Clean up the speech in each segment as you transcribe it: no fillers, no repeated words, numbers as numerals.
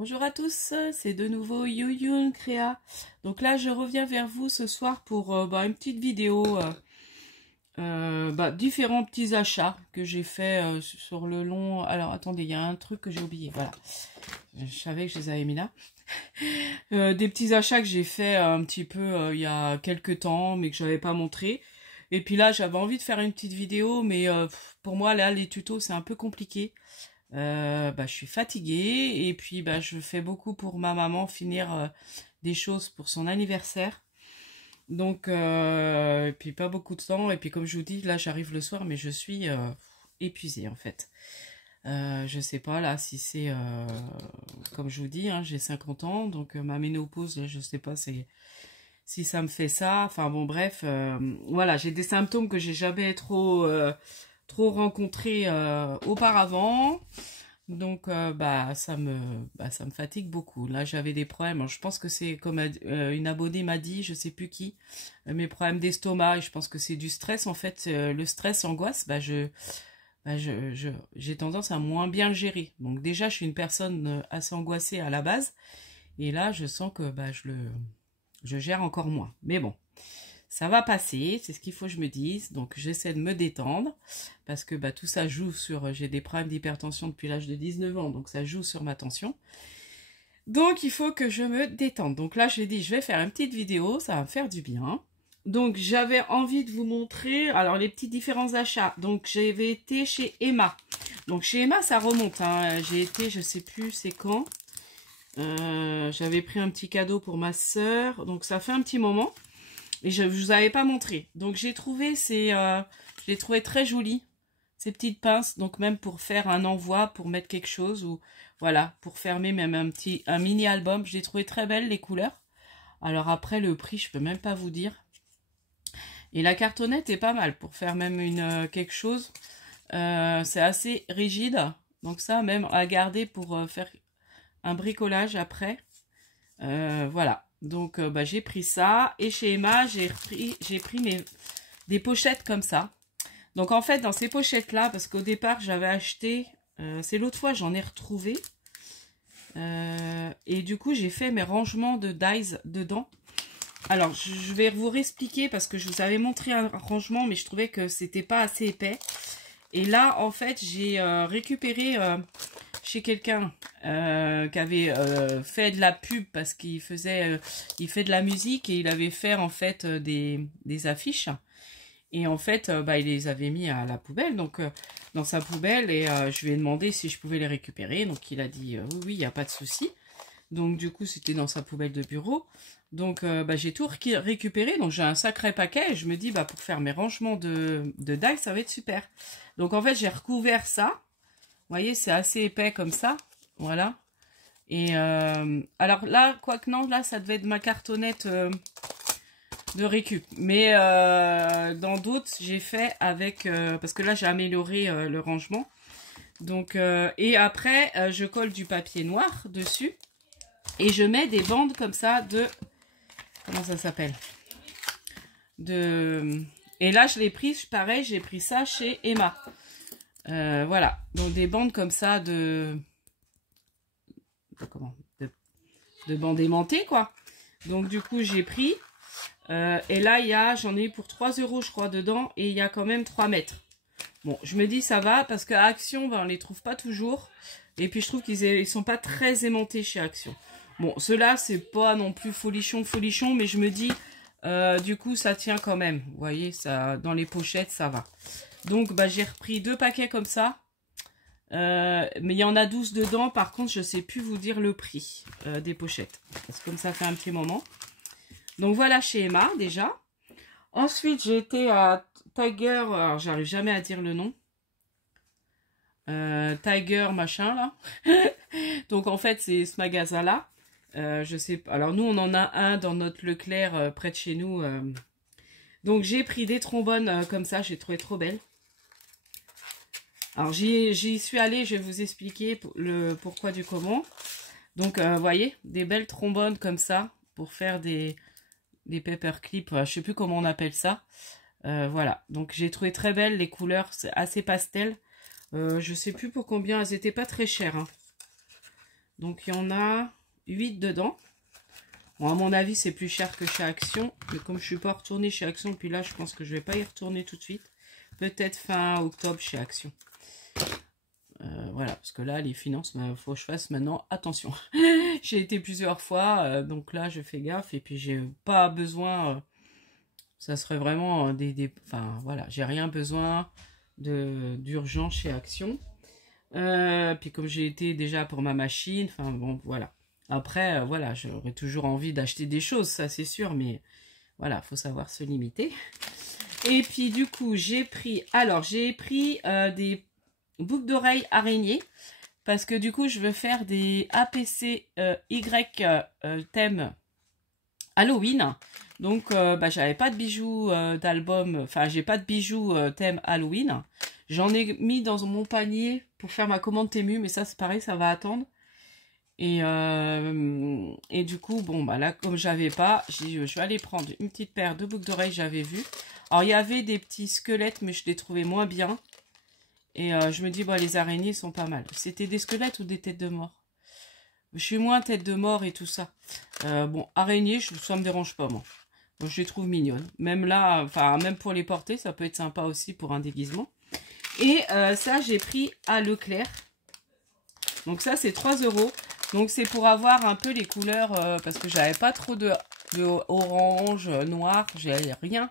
Bonjour à tous, c'est de nouveau Yuyun Créa. Donc là, je reviens vers vous ce soir pour une petite vidéo, différents petits achats que j'ai fait sur le long. Alors attendez, il y a un truc que j'ai oublié, voilà. Je savais que je les avais mis là. Des petits achats que j'ai fait un petit peu il y a quelques temps, mais que je n'avais pas montré. Et puis là, j'avais envie de faire une petite vidéo, mais pour moi, là, les tutos, c'est un peu compliqué. Je suis fatiguée et puis je fais beaucoup pour ma maman finir des choses pour son anniversaire. Donc, et puis pas beaucoup de temps. Et puis comme je vous dis, là j'arrive le soir, mais je suis épuisée en fait. Je sais pas là si c'est, comme je vous dis, hein, j'ai 50 ans, donc ma ménopause, là, je sais pas si ça me fait ça. Enfin bon bref, voilà, j'ai des symptômes que j'ai jamais trop rencontré auparavant, donc ça me fatigue beaucoup. Là j'avais des problèmes. Alors, je pense que c'est comme une abonnée m'a dit, je sais plus qui, mes problèmes d'estomac, et je pense que c'est du stress en fait. Le stress, l'angoisse, j'ai tendance à moins bien le gérer. Donc déjà je suis une personne assez angoissée à la base, et là je sens que je gère encore moins. Mais bon, ça va passer, c'est ce qu'il faut que je me dise. Donc j'essaie de me détendre parce que tout ça joue sur... J'ai des problèmes d'hypertension depuis l'âge de 19 ans, donc ça joue sur ma tension. Donc il faut que je me détende. Donc là je l'ai dit, je vais faire une petite vidéo, ça va me faire du bien. Donc j'avais envie de vous montrer alors les petits différents achats. Donc j'avais été chez Emma. Donc chez Emma ça remonte, hein. J'ai été, je sais plus c'est quand. J'avais pris un petit cadeau pour ma soeur, donc ça fait un petit moment. Et je ne vous avais pas montré. Donc j'ai trouvé je l'ai trouvé très joli, ces petites pinces. Donc même pour faire un envoi, pour mettre quelque chose, ou voilà, pour fermer même un mini album. Je l'ai trouvé très belle, les couleurs. Alors après le prix, je peux même pas vous dire. Et la cartonnette est pas mal pour faire même quelque chose. C'est assez rigide. Donc ça même à garder pour faire un bricolage après. Voilà. Donc j'ai pris ça, et chez Emma j'ai pris des pochettes comme ça. Donc en fait dans ces pochettes là, parce qu'au départ j'avais acheté, c'est l'autre fois j'en ai retrouvé, et du coup j'ai fait mes rangements de dies dedans. Alors je vais vous réexpliquer parce que je vous avais montré un rangement, mais je trouvais que c'était pas assez épais. Et là en fait j'ai récupéré chez quelqu'un qui avait fait de la pub parce qu'il faisait il fait de la musique, et il avait fait en fait des affiches, et en fait il les avait mis à la poubelle, donc dans sa poubelle, et je lui ai demandé si je pouvais les récupérer. Donc il a dit oui, il n'y a pas de souci. Donc du coup c'était dans sa poubelle de bureau. Donc j'ai tout récupéré, donc j'ai un sacré paquet, et je me dis pour faire mes rangements de dagues, ça va être super. Donc en fait j'ai recouvert ça. Vous voyez, c'est assez épais comme ça, voilà. Et alors là, quoique non, là, ça devait être ma cartonnette de récup. Mais dans d'autres, j'ai fait avec... parce que là, j'ai amélioré le rangement. Donc, et après, je colle du papier noir dessus. Et je mets des bandes comme ça de... Comment ça s'appelle? Et là, je l'ai pris, pareil, j'ai pris ça chez Emma. Voilà, donc des bandes comme ça de bandes aimantées, quoi. Donc du coup j'ai pris, et là j'en ai eu pour 3 € je crois dedans, et il y a quand même 3 mètres. Bon, je me dis ça va, parce qu'à Action on les trouve pas toujours, et puis je trouve qu'ils sont pas très aimantés chez Action. Bon, ceux-là c'est pas non plus folichon, mais je me dis du coup ça tient quand même. Vous voyez, ça dans les pochettes ça va. Donc j'ai repris 2 paquets comme ça, mais il y en a 12 dedans. Par contre je sais plus vous dire le prix des pochettes, parce que comme ça fait un petit moment. Donc voilà chez Emma déjà. Ensuite j'ai été à Tiger, alors j'arrive jamais à dire le nom, Tiger machin là. Donc en fait c'est ce magasin là, je sais pas, alors nous on en a un dans notre Leclerc près de chez nous. Donc j'ai pris des trombones comme ça, j'ai trouvé trop belles. Alors j'y suis allée, je vais vous expliquer le pourquoi du comment. Donc vous voyez, des belles trombones comme ça pour faire des paperclips, je sais plus comment on appelle ça. Voilà, donc j'ai trouvé très belles les couleurs, c'est assez pastel. Je sais plus pour combien, elles étaient pas très chères, hein. Donc, il y en a 8 dedans. Bon, à mon avis, c'est plus cher que chez Action. Mais comme je ne suis pas retournée chez Action, puis là, je pense que je ne vais pas y retourner tout de suite. Peut-être fin octobre chez Action. Voilà, parce que là, les finances, il faut que je fasse maintenant attention. J'ai été plusieurs fois, donc là, je fais gaffe. Et puis, j'ai pas besoin... ça serait vraiment enfin, voilà, j'ai rien besoin d'urgence chez Action. Puis comme j'ai été déjà pour ma machine, enfin bon, voilà. Après, voilà, j'aurais toujours envie d'acheter des choses, ça c'est sûr, mais voilà, faut savoir se limiter. Et puis du coup, j'ai pris des boucles d'oreilles araignées, parce que du coup, je veux faire des APC Y thème Halloween. Donc, j'avais pas de bijoux d'album, enfin, j'ai pas de bijoux thème Halloween. J'en ai mis dans mon panier pour faire ma commande Temu, mais ça, c'est pareil, ça va attendre. Et du coup, bon, bah là, comme j'avais pas, j'ai dit, je vais aller prendre une petite paire de boucles d'oreilles, j'avais vu. Alors, il y avait des petits squelettes, mais je les trouvais moins bien. Et je me dis, bon, les araignées sont pas mal. C'était des squelettes ou des têtes de mort? Je suis moins tête de mort et tout ça. Bon, araignées, ça me dérange pas, moi. Donc, je les trouve mignonnes. Même là, enfin, même pour les porter, ça peut être sympa aussi pour un déguisement. Et ça, j'ai pris à Leclerc. Donc ça, c'est 3 €. Donc c'est pour avoir un peu les couleurs, parce que j'avais pas trop de orange, noir, j'ai rien.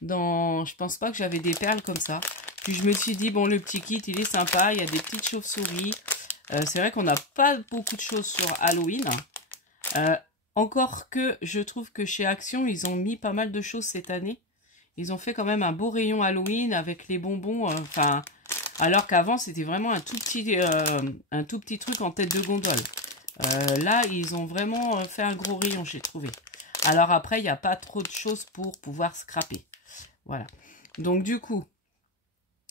Je pense pas que j'avais des perles comme ça. Puis je me suis dit, bon, le petit kit, il est sympa, il y a des petites chauves-souris. C'est vrai qu'on n'a pas beaucoup de choses sur Halloween. Encore que je trouve que chez Action, ils ont mis pas mal de choses cette année. Ils ont fait quand même un beau rayon Halloween avec les bonbons, enfin... alors qu'avant, c'était vraiment un tout petit truc en tête de gondole. Là, ils ont vraiment fait un gros rayon, j'ai trouvé. Alors après, il n'y a pas trop de choses pour pouvoir scraper. Voilà. Donc du coup,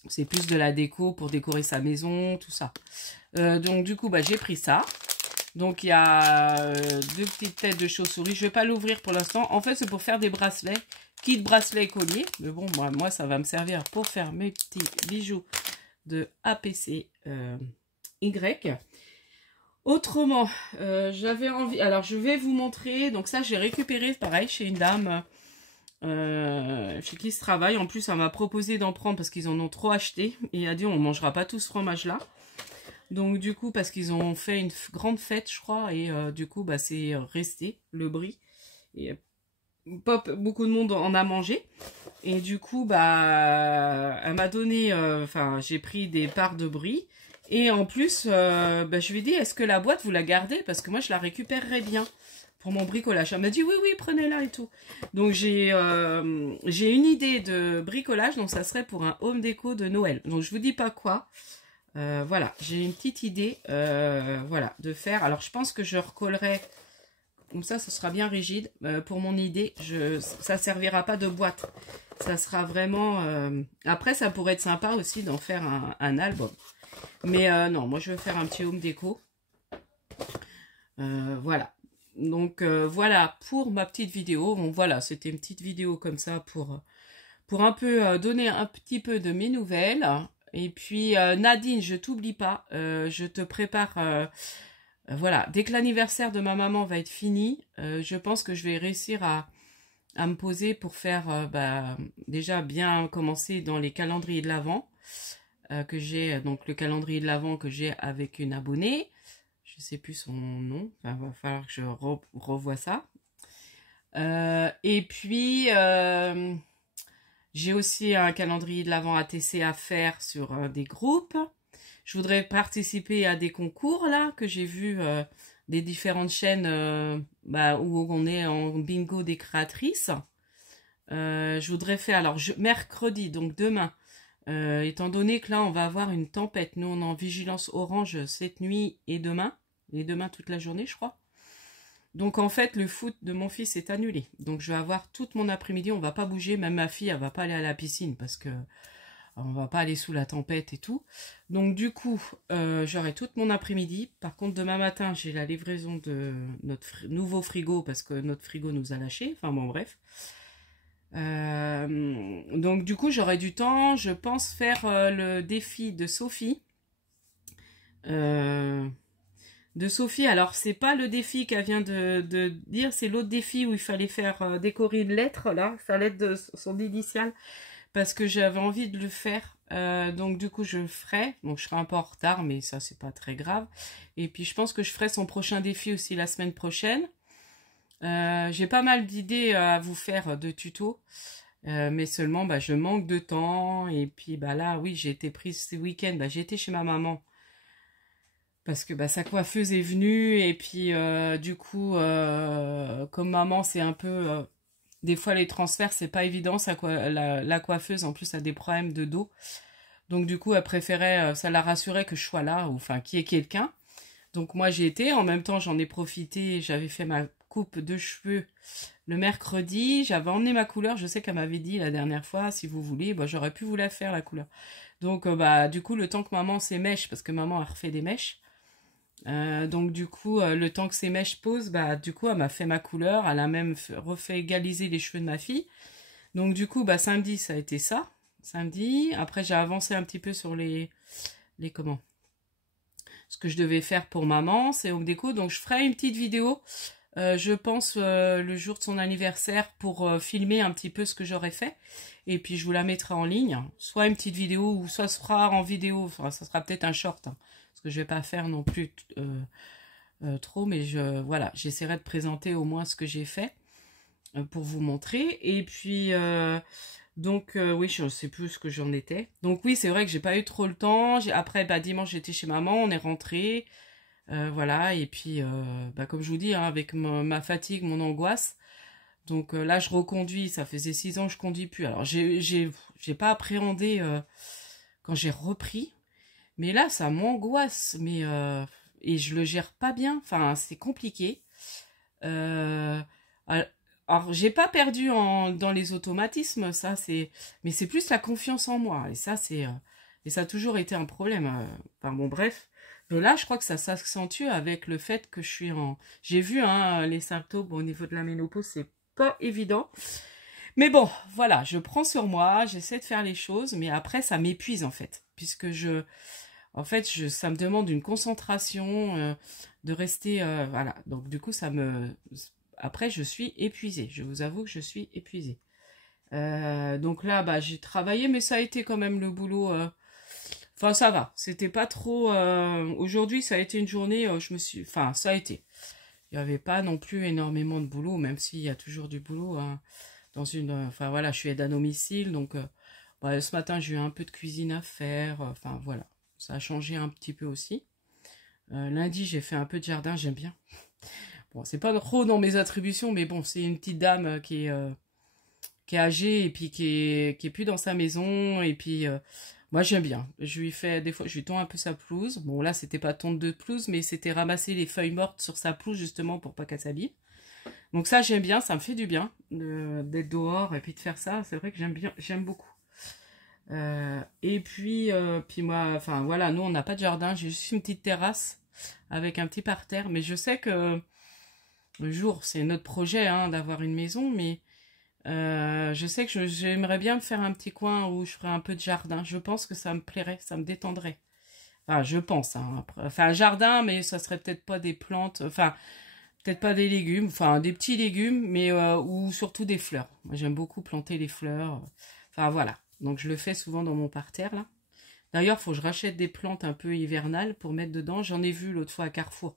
c'est plus de la déco pour décorer sa maison, tout ça. Donc du coup, j'ai pris ça. Donc il y a 2 petites têtes de chauve-souris. Je ne vais pas l'ouvrir pour l'instant. En fait, c'est pour faire des bracelets. Kit bracelet et collier. Mais bon, moi, ça va me servir pour faire mes petits bijoux de APC Y. Autrement, j'avais envie... Alors, je vais vous montrer. Donc ça, j'ai récupéré, pareil, chez une dame chez qui se travaille. En plus, elle m'a proposé d'en prendre parce qu'ils en ont trop acheté. Et elle a dit, on ne mangera pas tout ce fromage-là. Donc, du coup, parce qu'ils ont fait une grande fête, je crois. Et du coup, c'est resté, le brie. Et pas beaucoup de monde en a mangé. Et du coup, elle m'a donné... Enfin, j'ai pris des parts de brie. Et en plus, je lui ai dit, est-ce que la boîte, vous la gardez? Parce que moi, je la récupérerais bien pour mon bricolage. Elle m'a dit, oui, oui, prenez-la et tout. Donc, j'ai une idée de bricolage. Donc, ça serait pour un home déco de Noël. Donc, je vous dis pas quoi. Voilà, j'ai une petite idée voilà, de faire. Alors, je pense que je recollerai... Comme ça sera bien rigide. Pour mon idée, ça servira pas de boîte. Ça sera vraiment... Après, ça pourrait être sympa aussi d'en faire un album. Mais non, moi, je veux faire un petit home déco. Voilà. Donc, voilà pour ma petite vidéo. Bon, voilà, c'était une petite vidéo comme ça pour un peu donner un petit peu de mes nouvelles. Et puis, Nadine, je t'oublie pas. Je te prépare... voilà, dès que l'anniversaire de ma maman va être fini, je pense que je vais réussir à me poser pour faire déjà bien commencer dans les calendriers de l'Avent que j'ai, donc le calendrier de l'Avent que j'ai avec une abonnée. Je sais plus son nom, il va falloir que je revoie ça. Et puis, j'ai aussi un calendrier de l'Avent ATC à faire sur des groupes. Je voudrais participer à des concours là que j'ai vu des différentes chaînes où on est en bingo des créatrices. Je voudrais faire alors mercredi, donc demain, étant donné que là on va avoir une tempête. Nous on est en vigilance orange cette nuit et demain toute la journée je crois. Donc en fait le foot de mon fils est annulé. Donc je vais avoir toute mon après-midi, on va pas bouger, même ma fille elle va pas aller à la piscine parce que on va pas aller sous la tempête et tout. Donc du coup, j'aurai toute mon après-midi. Par contre, demain matin, j'ai la livraison de notre nouveau frigo parce que notre frigo nous a lâché. Enfin bon, bref. Donc du coup, j'aurai du temps. Je pense faire le défi de Sophie. de Sophie. Alors, c'est pas le défi qu'elle vient de dire, c'est l'autre défi où il fallait faire décorer une lettre, là, sa lettre de son initiale, parce que j'avais envie de le faire. Donc, du coup, je le ferai. Donc, je serai un peu en retard, mais ça, c'est pas très grave. Et puis, je pense que je ferai son prochain défi aussi la semaine prochaine. J'ai pas mal d'idées à vous faire de tutos. Mais seulement, bah, je manque de temps. Et puis, bah là, oui, j'ai été prise ce week-end. Bah, j'ai été chez ma maman. Parce que bah, sa coiffeuse est venue. Et puis, du coup, comme maman, c'est un peu... des fois, les transferts, c'est pas évident. La coiffeuse, en plus, a des problèmes de dos. Donc, du coup, elle préférait... ça la rassurait que je sois là. Ou, enfin, qu'il y ait quelqu'un. Donc, moi, j'y étais. En même temps, j'en ai profité. J'avais fait ma coupe de cheveux le mercredi. J'avais emmené ma couleur. Je sais qu'elle m'avait dit la dernière fois, si vous voulez, bah, j'aurais pu vous la faire, la couleur. Donc, bah, du coup, le temps que maman s'émèche, parce que maman a refait des mèches, donc du coup, le temps que ses mèches posent, bah du coup, elle m'a fait ma couleur, elle a même refait égaliser les cheveux de ma fille. Donc du coup, bah samedi, ça a été ça. Samedi, après j'ai avancé un petit peu sur les comment, ce que je devais faire pour maman, c'est home déco. Donc je ferai une petite vidéo, je pense le jour de son anniversaire pour filmer un petit peu ce que j'aurais fait. Et puis je vous la mettrai en ligne, soit une petite vidéo ou soit ce sera en vidéo, enfin ça sera peut-être un short. Hein. Parce que je vais pas faire non plus trop, mais voilà, j'essaierai de présenter au moins ce que j'ai fait pour vous montrer. Et puis, donc, oui, je ne sais plus ce que j'en étais. Donc oui, c'est vrai que j'ai pas eu trop le temps. Après, bah, dimanche, j'étais chez maman, on est rentré. Voilà, et puis, bah, comme je vous dis, hein, avec ma fatigue, mon angoisse. Donc là, je reconduis, ça faisait 6 ans que je conduis plus. Alors, j'ai pas appréhendé quand j'ai repris. Mais là, ça m'angoisse, mais et je le gère pas bien. Enfin, c'est compliqué. Euh, alors, j'ai pas perdu dans les automatismes, ça c'est, mais c'est plus la confiance en moi. Et ça c'est, et ça a toujours été un problème. Enfin bon, bref. Mais là, je crois que ça s'accentue avec le fait que je suis en. J'ai vu hein, les symptômes au niveau de la ménopause, c'est pas évident. Mais bon, voilà, je prends sur moi, j'essaie de faire les choses, mais après ça m'épuise en fait, puisque en fait, ça me demande une concentration, de rester, voilà. Donc du coup, après, je suis épuisée. Je vous avoue que je suis épuisée. Donc là, bah, j'ai travaillé, mais ça a été quand même le boulot. Enfin, ça va. C'était pas trop. Aujourd'hui, ça a été une journée. Enfin, ça a été. Il n'y avait pas non plus énormément de boulot, même s'il y a toujours du boulot hein, dans une. Enfin voilà, je suis aide à domicile, donc bah, ce matin j'ai eu un peu de cuisine à faire. Enfin voilà. Ça a changé un petit peu aussi. Lundi, j'ai fait un peu de jardin, j'aime bien. Bon, c'est pas trop dans mes attributions, mais bon, c'est une petite dame qui est âgée et puis qui est plus dans sa maison. Et puis, moi, j'aime bien. Je lui fais, des fois, je lui tond un peu sa pelouse. Bon, là, c'était pas tonte de pelouse, mais c'était ramasser les feuilles mortes sur sa pelouse, justement, pour pas qu'elle s'abîme. Donc ça, j'aime bien, ça me fait du bien d'être dehors et puis de faire ça. C'est vrai que j'aime bien, j'aime beaucoup. Et puis moi, enfin voilà, nous on n'a pas de jardin, j'ai juste une petite terrasse avec un petit parterre, mais je sais que le jour, c'est notre projet hein, d'avoir une maison, mais je sais que j'aimerais bien me faire un petit coin où je ferais un peu de jardin. Je pense que ça me plairait, ça me détendrait. Enfin, je pense, hein, enfin un jardin, mais ça serait peut-être pas des plantes, enfin peut-être pas des légumes, enfin des petits légumes, mais ou surtout des fleurs. Moi j'aime beaucoup planter les fleurs. Enfin voilà. Donc je le fais souvent dans mon parterre là. D'ailleurs, il faut que je rachète des plantes un peu hivernales pour mettre dedans. J'en ai vu l'autre fois à Carrefour.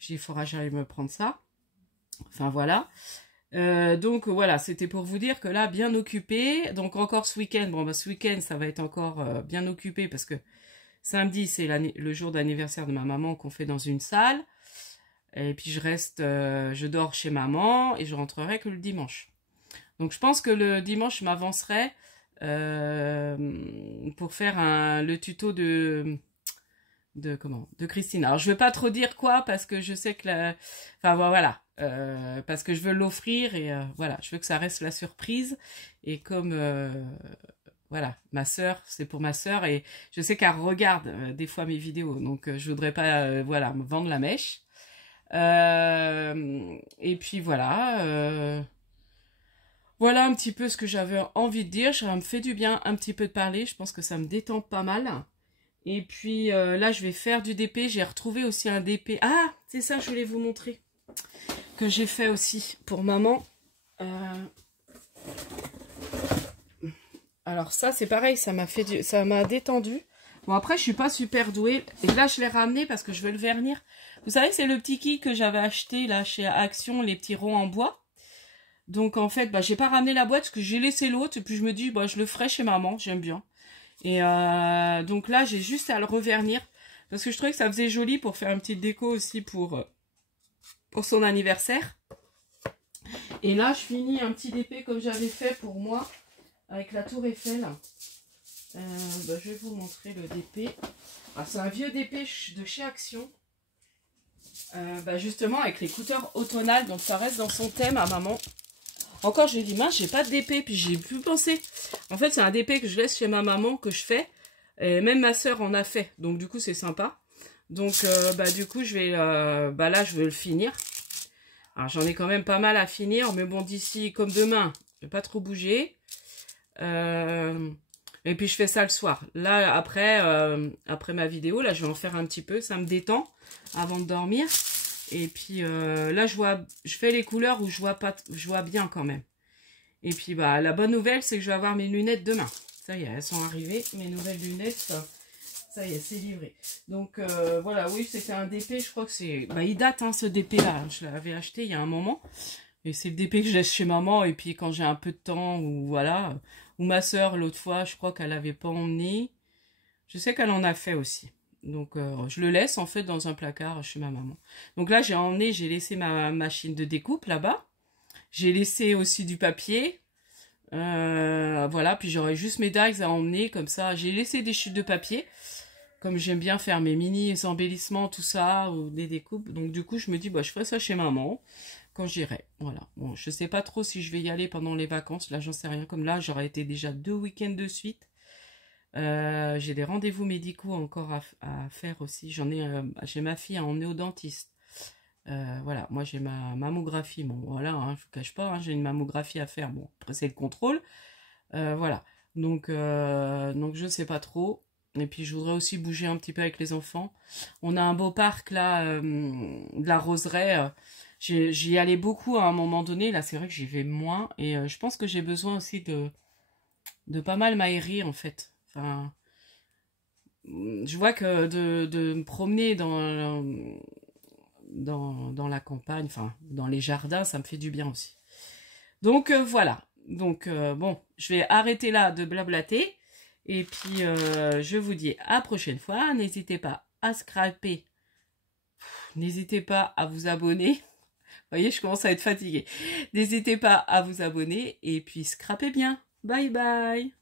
J'ai dit, il faudra que j'aille me prendre ça. Enfin voilà. Donc voilà, c'était pour vous dire que là, bien occupé. Donc encore ce week-end. Bon, bah, ce week-end, ça va être encore bien occupé parce que samedi, c'est le jour d'anniversaire de ma maman qu'on fait dans une salle. Et puis je dors chez maman et je rentrerai que le dimanche. Donc je pense que le dimanche, je m'avancerai pour faire le tuto de Christine. Alors je vais pas trop dire quoi parce que je sais que enfin voilà, parce que je veux l'offrir et voilà, je veux que ça reste la surprise et comme voilà, ma sœur, c'est pour ma sœur et je sais qu'elle regarde des fois mes vidéos, donc je voudrais pas voilà me vendre la mèche. Et puis voilà. Voilà un petit peu ce que j'avais envie de dire. Ça me fait du bien un petit peu de parler. Je pense que ça me détend pas mal. Et puis là, je vais faire du DP. J'ai retrouvé aussi un DP. Ah, c'est ça, je voulais vous montrer. Que j'ai fait aussi pour maman. Alors ça, c'est pareil, ça m'a détendu. Bon, après, je suis pas super douée. Et là, je l'ai ramené parce que je veux le vernir. Vous savez, c'est le petit kit que j'avais acheté là chez Action, les petits ronds en bois. Donc, en fait, bah, j'ai pas ramené la boîte parce que j'ai laissé l'autre. Et puis, je me dis, bah, je le ferai chez maman, j'aime bien. Et donc là, j'ai juste à le revernir. Parce que je trouvais que ça faisait joli pour faire une petite déco aussi pour son anniversaire. Et là, je finis un petit DP comme j'avais fait pour moi. Avec la tour Eiffel. Bah, je vais vous montrer le DP. Ah, c'est un vieux DP de chez Action. Bah, justement avec les couteurs automnales. Donc ça reste dans son thème à maman. Encore je lui ai dit mince j'ai pas de DP. Puis j'ai pu penser. En fait c'est un DP que je laisse chez ma maman. Que je fais. Et même ma soeur en a fait. Donc du coup c'est sympa. Donc bah, du coup je vais bah, là je vais le finir. Alors j'en ai quand même pas mal à finir. Mais bon d'ici comme demain. Je vais pas trop bouger. Et puis je fais ça le soir. Là après ma vidéo, là je vais en faire un petit peu. Ça me détend avant de dormir. Et puis là je fais les couleurs où je vois bien quand même. Et puis bah la bonne nouvelle c'est que je vais avoir mes lunettes demain. Ça y est, elles sont arrivées. Mes nouvelles lunettes, ça y est, c'est livré. Donc voilà, oui c'était un DP. Je crois que c'est, bah il date hein, ce DP là. Je l'avais acheté il y a un moment. Et c'est le DP que je laisse chez maman. Et puis quand j'ai un peu de temps, ou voilà. Ou ma soeur, l'autre fois, je crois qu'elle n'avait pas emmené. Je sais qu'elle en a fait aussi. Donc je le laisse en fait dans un placard chez ma maman. Donc là j'ai laissé ma machine de découpe là-bas. J'ai laissé aussi du papier. Voilà, puis j'aurais juste mes dagues à emmener comme ça. J'ai laissé des chutes de papier. Comme j'aime bien faire mes mini embellissements, tout ça, ou des découpes. Donc du coup je me dis, bah, je ferai ça chez maman. Quand j'irai, voilà. Bon, je sais pas trop si je vais y aller pendant les vacances. Là, j'en sais rien. Comme là, j'aurais été déjà 2 week-ends de suite. J'ai des rendez-vous médicaux encore à faire aussi. J'ai ma fille à emmener au dentiste. Voilà, moi j'ai ma mammographie. Bon, voilà, hein, je vous cache pas, hein, j'ai une mammographie à faire. Bon, après c'est le contrôle. Voilà. Donc je sais pas trop. Et puis je voudrais aussi bouger un petit peu avec les enfants. On a un beau parc là, de la Roseraie. J'y allais beaucoup à un moment donné, là c'est vrai que j'y vais moins, et je pense que j'ai besoin aussi de pas mal m'aérer en fait. Enfin, je vois que de me promener dans la campagne, enfin dans les jardins, ça me fait du bien aussi. Donc voilà, donc bon, je vais arrêter là de blablater, et puis je vous dis à la prochaine fois, n'hésitez pas à scraper, n'hésitez pas à vous abonner. Vous voyez, je commence à être fatiguée. N'hésitez pas à vous abonner et puis scrapez bien. Bye bye.